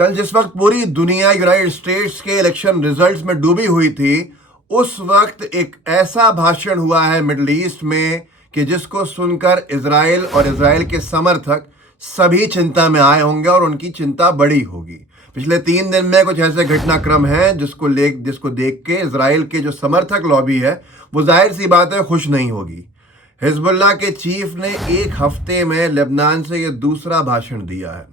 कल जिस वक्त पूरी दुनिया यूनाइटेड स्टेट्स के इलेक्शन रिजल्ट्स में डूबी हुई थी, उस वक्त एक ऐसा भाषण हुआ है मिडल ईस्ट में कि जिसको सुनकर इजराइल और इजराइल के समर्थक सभी चिंता में आए होंगे और उनकी चिंता बड़ी होगी। पिछले 3 दिन में कुछ ऐसे घटनाक्रम हैं जिसको देख के इजराइल के जो समर्थक लॉबी है वो जाहिर सी बात है खुश नहीं होगी। हिजबुल्लाह के चीफ ने एक हफ्ते में लेबनान से ये दूसरा भाषण दिया है।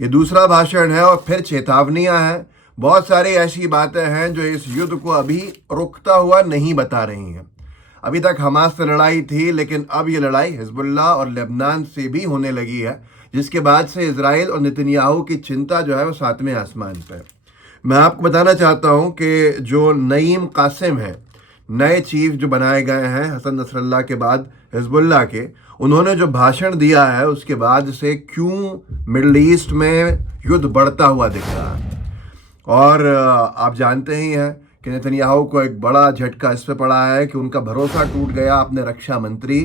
ये दूसरा भाषण है और फिर चेतावनियां हैं। बहुत सारी ऐसी बातें हैं जो इस युद्ध को अभी रुकता हुआ नहीं बता रही हैं। अभी तक हमास से लड़ाई थी, लेकिन अब ये लड़ाई हिजबुल्लाह और लेबनान से भी होने लगी है, जिसके बाद से इजराइल और नेतन्याहू की चिंता जो है वो सातवें आसमान पर। मैं आपको बताना चाहता हूं कि जो नईम कासिम है, नए चीफ जो बनाए गए हैं हसन नसरल्लाह के बाद हिजबुल्लाह के, उन्होंने जो भाषण दिया है उसके बाद से क्यों मिडल ईस्ट में युद्ध बढ़ता हुआ दिख रहा है। और आप जानते ही हैं कि नेतन्याहू को एक बड़ा झटका इस पे पड़ा है कि उनका भरोसा टूट गया अपने रक्षा मंत्री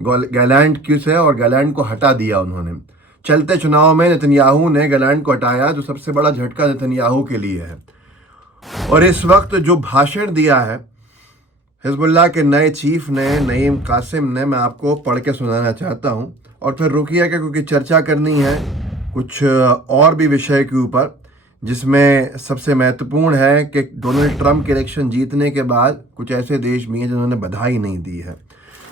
गैलेंट की से, और गैलेंट को हटा दिया उन्होंने। चलते चुनाव में नेतन्याहू ने गैलेंट को हटाया, जो सबसे बड़ा झटका नेतन्याहू के लिए है। और इस वक्त जो भाषण दिया है हिजबुल्लाह के नए चीफ ने, नईम कासिम ने, मैं आपको पढ़ के सुनाना चाहता हूं और फिर रुकिएगा क्योंकि चर्चा करनी है कुछ और भी विषय के ऊपर, जिसमें सबसे महत्वपूर्ण है कि डोनाल्ड ट्रंप के इलेक्शन जीतने के बाद कुछ ऐसे देश भी हैं जिन्होंने बधाई नहीं दी है,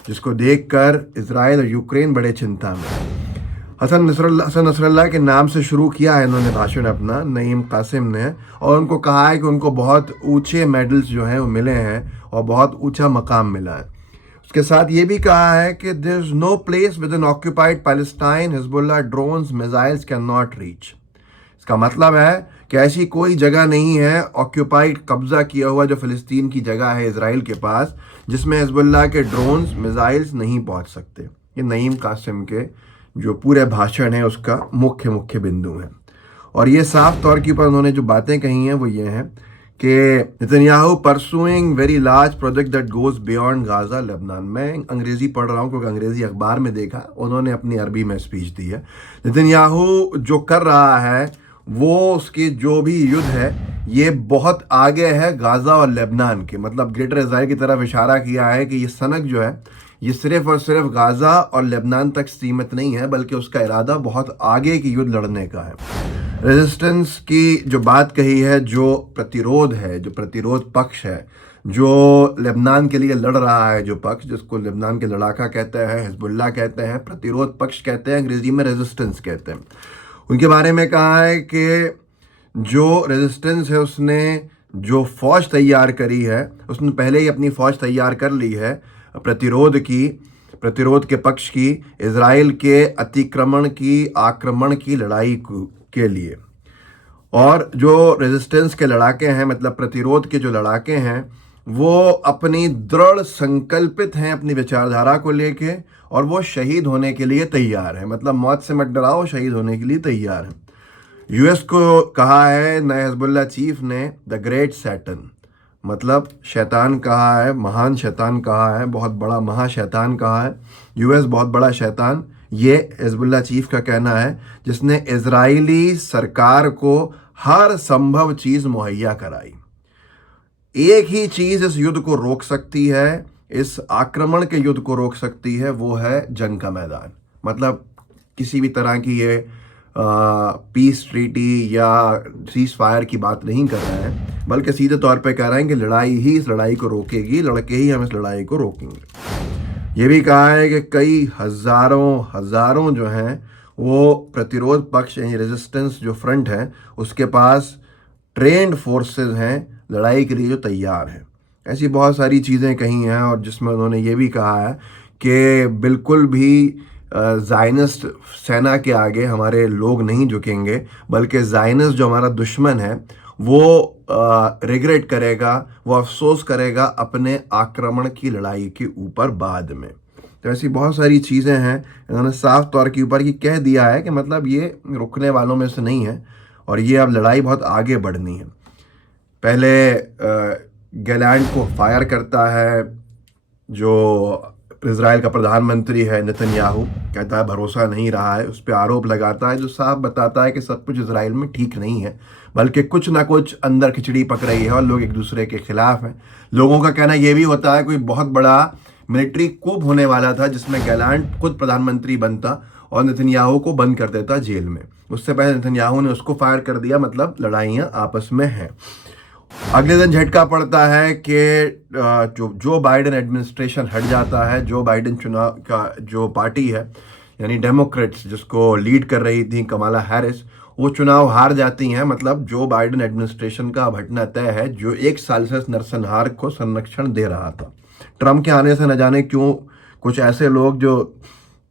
जिसको देखकर इजराइल और यूक्रेन बड़े चिंता में है। हसन नसरल्लाह के नाम से शुरू किया है इन्होंने भाषण अपना, नईम कासिम ने, और उनको कहा है कि उनको बहुत ऊंचे मेडल्स जो हैं वो मिले हैं और बहुत ऊंचा मकाम मिला है। उसके साथ ये भी कहा है कि there is no place within occupied Palestine Hezbollah drones missiles can not reach. इसका मतलब है कि ऐसी कोई जगह नहीं है ऑक्यूपाइड, कब्जा किया हुआ जो फिलिस्तीन की जगह है इजराइल के पास, जिसमें हिजबुल्लाह के ड्रोन्स मिसाइल्स नहीं पहुंच सकते। ये नईम कासिम के जो पूरे भाषण है उसका मुख्य बिंदु है। और ये साफ तौर के ऊपर उन्होंने जो बातें कही हैं वो ये हैं कि Netanyahu pursuing very large project that goes beyond Gaza Lebanon. मैं अंग्रेजी पढ़ रहा हूँ क्योंकि अंग्रेजी अखबार में देखा, उन्होंने अपनी अरबी में स्पीच दी है। नेतन्याहू जो कर रहा है वो, उसकी जो भी युद्ध है ये बहुत आगे है गाजा और लेबनान के, मतलब ग्रेटर इजराइल की तरफ इशारा किया है कि ये सनक जो है ये सिर्फ और सिर्फ गाजा और लेबनान तक सीमित नहीं है, बल्कि उसका इरादा बहुत आगे की युद्ध लड़ने का है। रेजिस्टेंस की जो बात कही है, जो प्रतिरोध है, जो प्रतिरोध पक्ष है, जो लेबनान के लिए लड़ रहा है, जो पक्ष जिसको लेबनान के लड़ाका कहते हैं, हिजबुल्लाह कहते हैं, प्रतिरोध पक्ष कहते हैं, अंग्रेजी में रेजिस्टेंस कहते हैं, उनके बारे में कहा है कि जो रेजिस्टेंस है उसने जो फौज तैयार करी है, उसने पहले ही अपनी फौज तैयार कर ली है प्रतिरोध के पक्ष की, इजराइल के अतिक्रमण की, आक्रमण की लड़ाई के लिए। और जो रेजिस्टेंस के लड़ाके हैं, मतलब प्रतिरोध के जो लड़ाके हैं, वो अपनी दृढ़ संकल्पित हैं अपनी विचारधारा को लेके, और वो शहीद होने के लिए तैयार है। मतलब मौत से मत डराओ, शहीद होने के लिए तैयार है। यूएस को कहा है नए हिजबुल्लाह चीफ ने द ग्रेट सैटन, मतलब शैतान कहा है, महान शैतान कहा है, बहुत बड़ा महाशैतान कहा है। यूएस बहुत बड़ा शैतान, ये हिजबुल्लाह चीफ का कहना है, जिसने इजरायली सरकार को हर संभव चीज मुहैया कराई। एक ही चीज इस युद्ध को रोक सकती है, इस आक्रमण के युद्ध को रोक सकती है, वो है जंग का मैदान। मतलब किसी भी तरह की ये पीस ट्रीटी या सीज फायर की बात नहीं कर रहे हैं, बल्कि सीधे तौर पे कह रहे हैं कि लड़ाई ही इस लड़ाई को रोकेगी, लड़के ही हम इस लड़ाई को रोकेंगे। ये भी कहा है कि कई हजारों जो हैं वो प्रतिरोध पक्ष यानी रेजिस्टेंस जो फ्रंट है उसके पास ट्रेंड फोर्सेस हैं लड़ाई के लिए जो तैयार हैं। ऐसी बहुत सारी चीज़ें कही हैं, और जिसमें उन्होंने ये भी कहा है कि बिल्कुल भी ज़ायनिस्ट सेना के आगे हमारे लोग नहीं झुकेंगे, बल्कि ज़ायनिस्ट जो हमारा दुश्मन है वो रिग्रेट करेगा, वो अफसोस करेगा अपने आक्रमण की लड़ाई के ऊपर बाद में। तो ऐसी बहुत सारी चीज़ें हैं, इन्होंने साफ तौर के ऊपर ही कह दिया है कि मतलब ये रुकने वालों में से नहीं है और ये अब लड़ाई बहुत आगे बढ़नी है। पहले गैलेंट को फायर करता है जो इजराइल का प्रधानमंत्री है नेतन्याहू, कहता है भरोसा नहीं रहा है, उस पर आरोप लगाता है जो साफ बताता है कि सब कुछ इजराइल में ठीक नहीं है, बल्कि कुछ ना कुछ अंदर खिचड़ी पक रही है और लोग एक दूसरे के खिलाफ हैं। लोगों का कहना यह भी होता है कोई बहुत बड़ा मिलिट्री कूप होने वाला था जिसमें गैलांट खुद प्रधानमंत्री बनता और नेतन्याहू को बंद कर देता जेल में। उससे पहले नेतन्याहू ने उसको फायर कर दिया, मतलब लड़ाइयाँ आपस में हैं। अगले दिन झटका पड़ता है कि जो बाइडेन एडमिनिस्ट्रेशन हट जाता है। जो बाइडेन चुनाव का जो पार्टी है यानी डेमोक्रेट्स जिसको लीड कर रही थी कमाला हैरिस, वो चुनाव हार जाती हैं। मतलब जो बाइडेन एडमिनिस्ट्रेशन का अब हटना तय है, जो 1 साल से नरसंहार को संरक्षण दे रहा था। ट्रम्प के आने से न जाने क्यों कुछ ऐसे लोग जो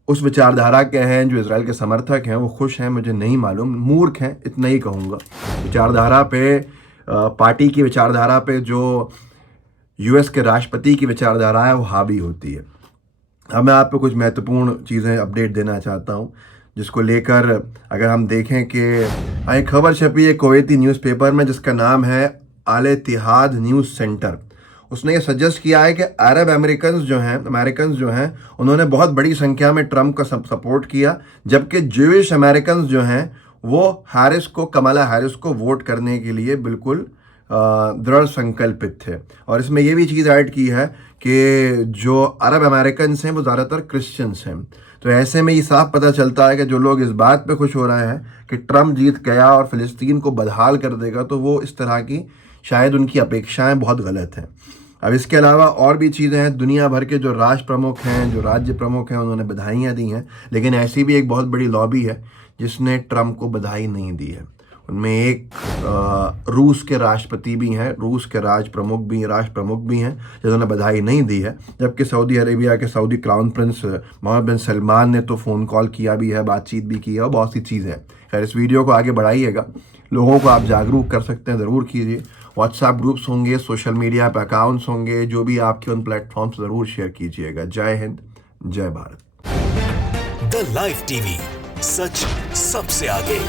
उस विचारधारा के हैं, जो इजराइल के समर्थक हैं, वो खुश हैं, मुझे नहीं मालूम, मूर्ख हैं, इतना ही कहूँगा। विचारधारा पे पार्टी की विचारधारा पे जो यूएस के राष्ट्रपति की विचारधारा है वो हावी होती है। अब मैं आपको कुछ महत्वपूर्ण चीज़ें अपडेट देना चाहता हूँ जिसको लेकर अगर हम देखें कि एक खबर छपी है कुवैती न्यूज़पेपर में जिसका नाम है अल इत्तिहाद न्यूज़ सेंटर। उसने ये सजेस्ट किया है कि अरब अमेरिकन्स जो हैं उन्होंने बहुत बड़ी संख्या में ट्रम्प का सपोर्ट किया, जबकि ज्यूइश अमेरिकन्स जो हैं वो कमला हैरिस को वोट करने के लिए बिल्कुल दृढ़ संकल्पित थे। और इसमें ये भी चीज़ ऐड की है कि जो अरब अमेरिकन्स हैं वो ज़्यादातर क्रिश्चियंस हैं। तो ऐसे में ये साफ पता चलता है कि जो लोग इस बात पे खुश हो रहे हैं कि ट्रम्प जीत गया और फ़िलिस्तीन को बदहाल कर देगा, तो वो इस तरह की शायद उनकी अपेक्षाएं बहुत गलत हैं। अब इसके अलावा और भी चीज़ें हैं। दुनिया भर के जो राष्ट्र प्रमुख हैं, जो राज्य प्रमुख हैं, उन्होंने बधाइयाँ दी हैं, लेकिन ऐसी भी एक बहुत बड़ी लॉबी है जिसने ट्रम्प को बधाई नहीं दी है। उनमें एक रूस के राष्ट्रपति भी हैं, रूस के राष्ट्र प्रमुख भी हैं जिन्होंने बधाई नहीं दी है, जबकि सऊदी अरेबिया के सऊदी क्राउन प्रिंस मोहम्मद बिन सलमान ने तो फ़ोन कॉल किया भी है, बातचीत भी की है और बहुत सी चीज़ें हैं। खैर, इस वीडियो को आगे बढ़ाइएगा, लोगों को आप जागरूक कर सकते हैं, ज़रूर कीजिए। व्हाट्सएप ग्रुप्स होंगे, सोशल मीडिया पे अकाउंट्स होंगे, जो भी आपके उन प्लेटफॉर्म्स ज़रूर शेयर कीजिएगा। जय हिंद, जय भारत। द लाइव टीवी, सच सबसे आगे।